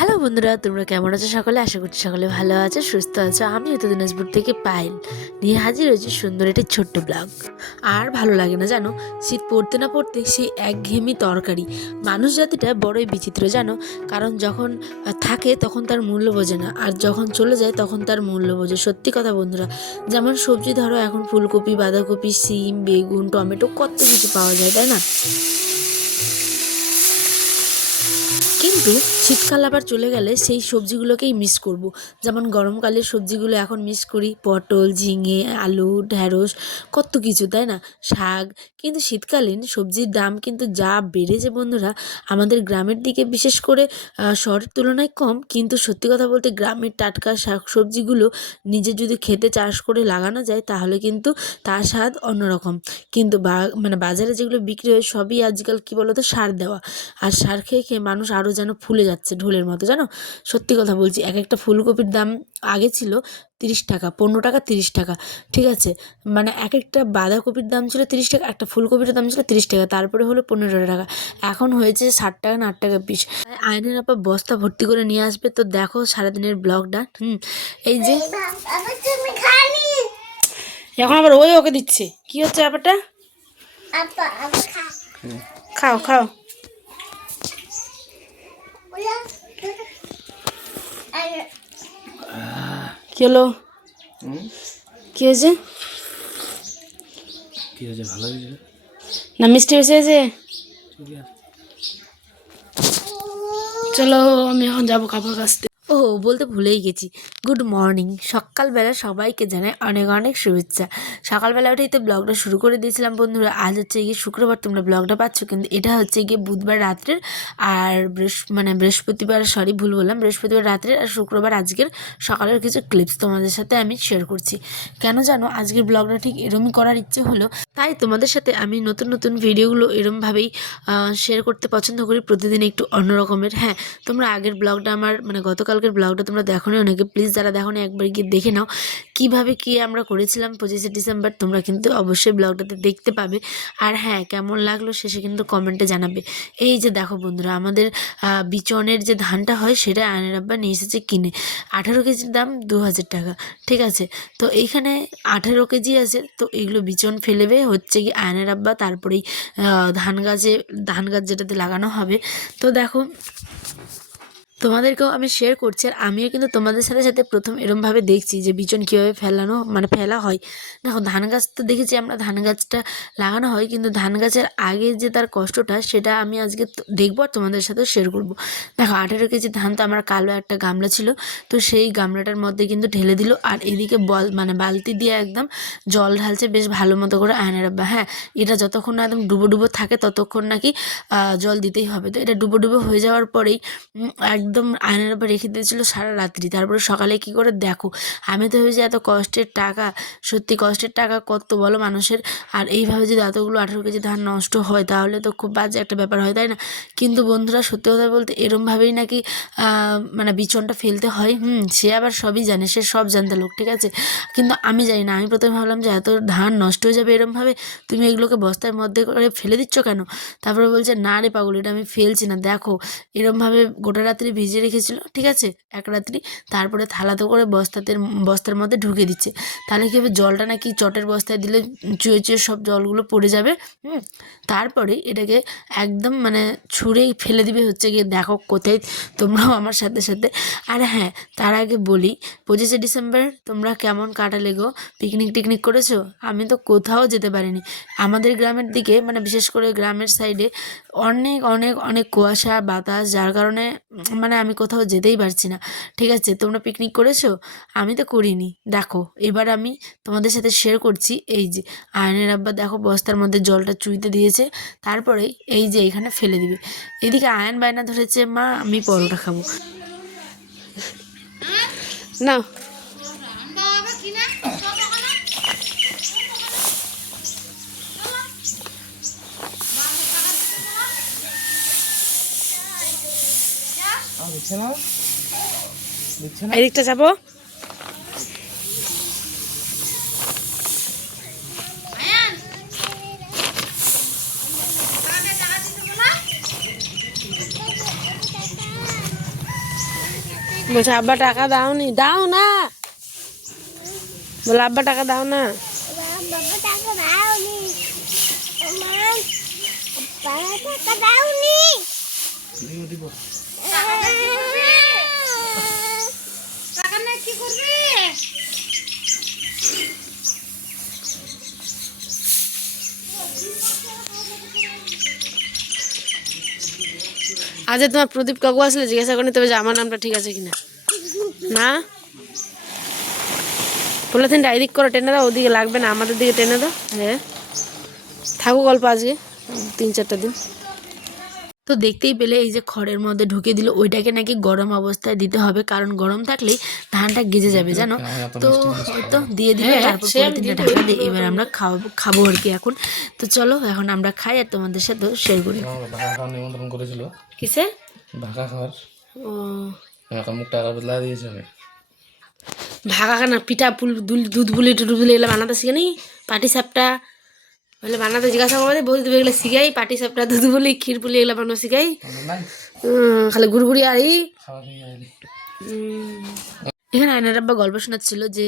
Hello বন্ধুরা, তোমরা কেমন আছো সকলে? আশা করছি সকলে ভালো আছো, সুস্থ আছো। আমি হয়তো দিনাজপুর থেকে পাইল নিয়ে হাজির হয়েছি সুন্দর একটি ছোট্ট ব্লগ। আর ভালো লাগে না জানো? শীত পড়তে না পড়তে সেই একঘেয়েমি তরকারি। মানুষ জাতিটা বড়ই বিচিত্র, জানো? কারণ যখন থাকে তখন তার মূল্য বোঝে না। আর যখন চলে যায় তখন তার মূল্য বোঝে। সত্যি কথা বন্ধুরা, যেমন সবজি ধরো, এখন ফুলকপি, বাঁধাকপি, সিম, বেগুন, টমেটো, কত কিছু পাওয়া যায়, তাই না? কিন্তু শীতকাল আবার চলে গেলে সেই সবজিগুলোকেই মিস করব। যেমন গরমকালের সবজিগুলো এখন মিস করি, পটল, ঝিঙে, আলু, ঢ্যাঁড়স, কত কিছু, তাই না? শাক। কিন্তু শীতকালীন সবজির দাম কিন্তু যা বেড়েছে বন্ধুরা, আমাদের গ্রামের দিকে বিশেষ করে শহরের তুলনায় কম। কিন্তু সত্যি কথা বলতে গ্রামের টাটকা শাক সবজিগুলো নিজে যদি খেতে চাষ করে লাগানো যায়, তাহলে কিন্তু তার স্বাদ অন্যরকম। কিন্তু বা মানে বাজারে যেগুলো বিক্রি হয়, সবই আজকাল কী বলতো, সার দেওয়া। আর সার খেয়ে খেয়ে মানুষ আরও যেন ফুলে যাচ্ছে। ঢোলের মতো জানো? সত্যি কথা বলছি এক একটা ফুলকপির দাম আগে ছিল তিরিশ টাকা পনেরো টাকা তিরিশ টাকা ঠিক আছে? মানে এক একটা বাঁধাকপির দাম ছিল তিরিশ টাকা একটা ফুলকপির দাম ছিল তিরিশ টাকা তারপরে হলো পনেরো টাকা। এখন হয়েছে ষাট টাকা না আট টাকা পিস। আয়নের আপা বস্তা ভর্তি করে নিয়ে আসবে তো দেখো সারাদিনের ব্লগটা হুম? এই যে এখন আবার ওই ওকে দিচ্ছে। কি হচ্ছে ব্যাপারটা? খাও খাও ওলা আর কি হলো কি হয়েছে? কি হয়েছে? ভালো হয়েছে? না মিষ্টি বেশি হয়েছে চলো আমি এখন যাব কাপড় কাচতে। ও, বলতে ভুলেই গেছি। Good morning. সকালবেলা সবাইকে জানাই অনেক অনেক শুভেচ্ছা। সকালবেলা উঠেই তো ব্লগটা শুরু করে দিয়েছিলাম, বন্ধুরা। আজ হচ্ছে গিয়ে শুক্রবার, তোমরা ব্লগটা পাচ্ছ কিন্তু এটা হচ্ছে গিয়ে বুধবার রাত্রের আর বৃহস্প মানে বৃহস্পতিবার সরি ভুল বললাম, বৃহস্পতিবার রাত্রের আর শুক্রবার আজকের সকালের কিছু ক্লিপস তোমাদের সাথে আমি শেয়ার করছি। কেন জানো, আজকের ব্লগটা ঠিক এরমই করার ইচ্ছে হলো, তাই তোমাদের সাথে আমি নতুন নতুন ভিডিওগুলো এরমভাবেই শেয়ার করতে পছন্দ করি প্রতিদিন একটু অন্য রকমের হ্যাঁ তোমরা আগের ব্লগটা আমার মানে গতকালকের ব্লগটা তোমরা দেখো নি অনেকে প্লিজ যারা দেখো একবার গিয়ে দেখে নাও। কীভাবে কি আমরা করেছিলাম পঁচিশে ডিসেম্বর, তোমরা কিন্তু অবশ্যই ব্লগটাতে দেখতে পাবে। আর হ্যাঁ কেমন লাগল শেষে কিন্তু কমেন্টে জানাবে। এই যে দেখো বন্ধুরা, আমাদের বিচনের যে ধানটা হয়, সেটা আয়নের আব্বা নিয়ে এসেছে কিনে। আঠারো কেজির দাম দু হাজার টাকা, ঠিক আছে? তো এইখানে আঠেরো কেজি আছে, তো এগুলো বিচন ফেলেবে হচ্ছে কি আয়নের আব্বা, তারপরেই ধান গাছে, ধান গাছ যেটাতে লাগানো হবে। তো দেখো তোমাদেরকেও আমি শেয়ার করছি আর আমিও কিন্তু তোমাদের সাথে সাথে প্রথম এরমভাবে দেখছি যে বিচন কীভাবে ফেলানো মানে ফেলা হয়। দেখো ধান গাছ তো দেখেছি আমরা ধান গাছটা লাগানো হয় কিন্তু ধান গাছের আগে যে তার কষ্টটা সেটা আমি আজকে দেখব আর তোমাদের সাথেও শেয়ার করব। দেখো আঠেরো কেজি ধান তো আমার কালো একটা গামলা ছিল তো সেই গামলাটার মধ্যে কিন্তু ঢেলে দিল আর এদিকে বল মানে বালতি দিয়ে একদম জল ঢালছে বেশ ভালো মতো করে আয়নের হ্যাঁ এটা যতক্ষণ না একদম ডুবো ডুবো থাকে ততক্ষণ নাকি জল দিতেই হবে। তো এটা ডুবো ডুবো হয়ে যাওয়ার পরেই উম, একদম আয়নার উপর রেখে দিয়েছিল সারা রাত্রি। তারপরে সকালে কি করে? দেখো, আমি তো ভেবেছি এত কষ্টের টাকা, সত্যি কষ্টের টাকা কত বলো মানুষের? আর এইভাবে যদি এতগুলো আঠেরো কেজি ধান নষ্ট হয়, তাহলে তো খুব বাজে একটা ব্যাপার হয়, তাই না? কিন্তু বন্ধুরা, সত্যি কথা বলতে এরমভাবেই নাকি মানে বিচনটা ফেলতে হয়। হুম, সে আবার সবই জানে, সে সব জানতে লোক, ঠিক আছে? কিন্তু আমি জানি না, আমি প্রথমে ভাবলাম যে এত ধান নষ্ট হয়ে যাবে এরমভাবে? তুমি এগুলোকে বস্তার মধ্যে করে ফেলে দিচ্ছ কেন? তারপরে বলছে, না রে পাগল, এটা আমি ফেলছি না। দেখো, এরমভাবে গোটা রাত্রি ভিজে রেখেছিল, ঠিক আছে? এক রাত্রি তারপরে থালাতে করে বস্তাতে, বস্তার মধ্যে ঢুকে দিচ্ছে। তাহলে কী হবে? জলটা নাকি চটের বস্তায় দিলে চুয়ে চুয়ে সব জলগুলো পড়ে যাবে? হুম? তারপরে এটাকে একদম মানে ছুঁড়েই ফেলে দিবে হচ্ছে গিয়ে, দেখো কোথায় তোমরাও আমার সাথে সাথে। আর হ্যাঁ তার আগে বলি, পঁচিশে ডিসেম্বর তোমরা কেমন কাটালে গো? পিকনিক টিকনিক করেছ? আমি তো কোথাও যেতে পারিনি। আমাদের গ্রামের দিকে মানে বিশেষ করে গ্রামের সাইডে অনেক অনেক অনেক কুয়াশা, বাতাস, যার কারণে মানে আমি কোথাও যেতেই পারছি না। ঠিক আছে, তোমরা পিকনিক করেছ? আমি তো করিনি। দেখো, এবার আমি তোমাদের সাথে শেয়ার করছি। এই যে, আয়নের আব্বা দেখো বস্তার মধ্যে জলটা চুইতে দিয়েছে, তারপরে এই যে এখানে ফেলে দিবে। এদিকে আয়ন বায়না ধরেছে, মা, আমি পরোটা খাব। না দিচ্ছে না দিচ্ছে না এদিকটা যাব। বলছে আব্বা টাকা দাওনি। দাও না। বলে আব্বা টাকা দাও না। টাকা টাকা না আজ তোমার প্রদীপ কাকু আসলে জিজ্ঞাসা করি তবে যে আমার নামটা ঠিক আছে কিনা। না? পলিথিনটা এদিক করে, টেনে দাও, ওদিকে লাগবে না, আমাদের দিকে টেনে দাও। হ্যাঁ। থাকুক অল্প আজকে, তিন চারটা দিন। তো দেখতেই পেলে এই যে খড়ের মধ্যে ঢুকে দিল ওইটাকে নাকি গরম অবস্থায় দিতে হবে। কারণ গরম থাকলেই ধানটা গেজে যাবে জানো? তো তো দিয়ে দিলে তারপর পলিথিনটা ঢাকা দিয়ে এবার আমরা খাওয়াবো খাব আর কি এখন। তো চলো এখন আমরা খাই আর তোমাদের সাথে শেয়ার করি। ঢাকা নিমন্ত্রণ করেছিল। কিসে? খাওয়ার। ও। এখন মুখ টাকা বদলা দিয়েছে আমি ভাগা খানা পিঠা পুল দুধ বুলি টুধ বুলি এগুলো বানাতে শিখে নি পাটি সাপটা বলে বানাতে জিজ্ঞাসা করবে বলতে দেবে এগুলো শিখাই পাটি সাপটা দুধ বলি ক্ষীর বলি এগুলো বানানো শিখাই খালি ঘুরঘুরি আর এখানে আয়নার আব্বা গল্প শোনাচ্ছিল যে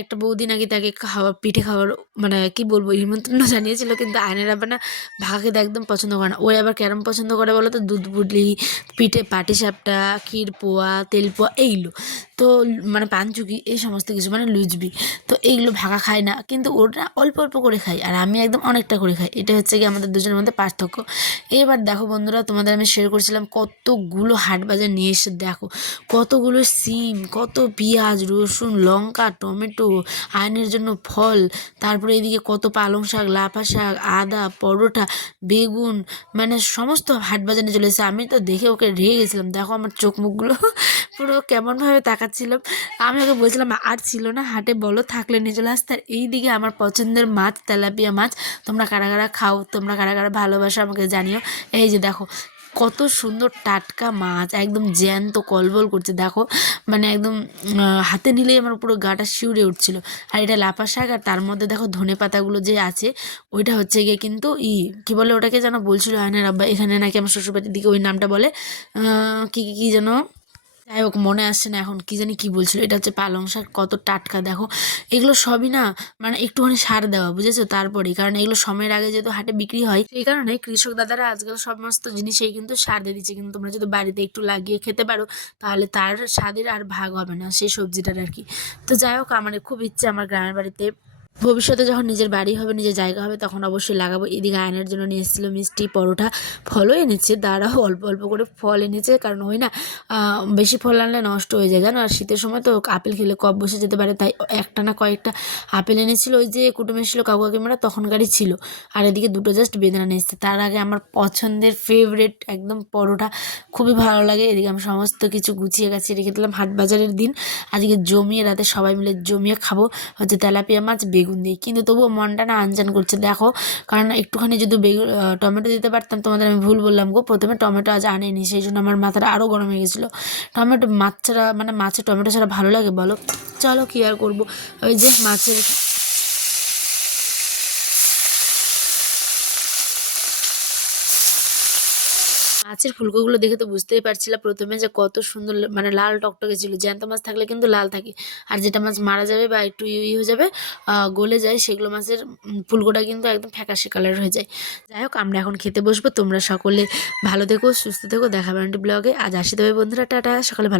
একটা বৌদি নাকি তাকে খাওয়া, পিঠে খাওয়ার মানে কি বলব, নিমন্ত্রণ জানিয়েছিল, কিন্তু আয়নার আব্বা না ভাগা খেতে একদম পছন্দ করে না। ওই আবার কেরম পছন্দ করে বলো তো? দুধ বুডলি পিঠে পাটি সাপটা ক্ষীর পোয়া, তেল পোয়া, এইগুলো। তো মানে পানচুকি, এই সমস্ত কিছু মানে লুচবি। তো এইগুলো ভাগা খায় না, কিন্তু ওটা অল্প অল্প করে খাই আর আমি একদম অনেকটা করে খাই। এটা হচ্ছে কি আমাদের দুজনের মধ্যে পার্থক্য। এবার দেখো বন্ধুরা, তোমাদের আমি শেয়ার করছিলাম কতগুলো হাট বাজার নিয়ে এসে দেখো। কতগুলো সিম, কত পেঁয়াজ, রসুন, লঙ্কা, টমেটো আয়নের জন্য ফল, তারপরে এদিকে কত পালং শাক, লাফা শাক, আদা, পরোটা, বেগুন মানে সমস্ত হাট বাজার চলে এসেছে। আমি তো দেখে ওকে রেগে গেছিলাম। দেখো আমার চোখ মুখগুলো পুরো কেমনভাবে তাকাচ্ছিলাম আমি ওকে বলছিলাম, আর ছিল না, হাটে বলো, থাকলে নিয়ে চলে আসতে আর এইদিকে আমার পছন্দের মাছ, তেলাপিয়া মাছ, তোমরা কারা কারা খাও, তোমরা কারা কারা ভালোবাসো আমাকে জানিও। এই যে দেখো কত সুন্দর টাটকা মাছ, একদম জ্যান্ত কলবল করছে, দেখো। মানে একদম হাতে নিলেই আমার পুরো গাটা শিউরে উঠছিল। আর এটা লাফা শাক, আর তার মধ্যে দেখো ধনে পাতাগুলো যে আছে, ওইটা হচ্ছে গিয়ে কিন্তু ই, কি বলে ওটাকে যেন বলছিল আয়নের আব্বা, এখানে নাকি আমার শ্বশুরবাড়ির দিকে ওই নামটা বলে কি কি যেন? যাই হোক, মনে আসছে না এখন, কি জানি কি বলছিল। এটা হচ্ছে পালং শাক, কত টাটকা, দেখো। এগুলো সবই না মানে একটুখানি সার দেওয়া, বুঝেছ? তারপরেই, কারণ এগুলো সময়ের আগে যেহেতু হাটে বিক্রি হয়, সেই কারণে কৃষক দাদারা আজকাল সমস্ত জিনিসেই কিন্তু সার দিয়ে দিচ্ছে। কিন্তু তোমরা যদি বাড়িতে একটু লাগিয়ে খেতে পারো, তাহলে তার স্বাদের আর ভাগ হবে না, সেই সবজিটার আর কি। তো যাই হোক আমার খুব ইচ্ছে, আমার গ্রামের বাড়িতে ভবিষ্যতে যখন নিজের বাড়ি হবে, নিজের জায়গা হবে, তখন অবশ্যই লাগাবো। এদিকে আয়নের জন্য নিয়ে এসেছিল মিষ্টি পরোটা। ফলও এনেছে, দাঁড়াও, অল্প অল্প করে ফল এনেছে, কারণ ওই না বেশি ফল আনলে নষ্ট হয়ে যায়, জানো? আর শীতের সময় তো আপেল খেলে কপ বসে যেতে পারে, তাই একটা না কয়েকটা আপেল এনেছিল, ওই যে কুটুম এসেছিল কাকু কাকিমারা, তখনকারই ছিল। আর এদিকে দুটো জাস্ট বেদনা নিয়ে এসছে। তার আগে আমার পছন্দের ফেভারেট একদম পরোটা, খুবই ভালো লাগে। এদিকে আমি সমস্ত কিছু গুছিয়ে গাছিয়ে রেখে দিলাম। হাট বাজারের দিন, আজকে জমিয়ে রাতে সবাই মিলে জমিয়ে খাব। হচ্ছে তেলাপিয়া মাছ, বেগুন দিয়ে কিন্তু তবুও মনটা না আনজান করছে। দেখো, কারণ একটুখানি যদি বেগুন টমেটো দিতে পারতাম, তোমাদের আমি ভুল বললাম গো। প্রথমে টমেটো আজ আনেনি, সেই জন্য আমার মাথাটা আরও গরম হয়ে গেছিল। টমেটো, মাছ ছাড়া মানে মাছের টমেটো ছাড়া ভালো লাগে বলো? চলো কি আর করব? ওই যে মাছের মাছের ফুলকোগুলো দেখে তো বুঝতেই পারছিলাম প্রথমে যে কত সুন্দর মানে লাল টকটকে ছিল। জ্যান্ত মাছ থাকলে কিন্তু লাল থাকে। আর যেটা মাছ মারা যাবে বা একটু ইয়ে হয়ে যাবে গলে যায়, সেগুলো মাছের ফুলকোটা কিন্তু একদম ফ্যাকাশে কালার হয়ে যায়। যাই হোক, আমরা এখন খেতে বসবো। তোমরা সকলে ভালো থেকো, সুস্থ থেকো। দেখাবে ব্লগে আজ আসি তবে বন্ধুরা। টাটা। সকালে ভালো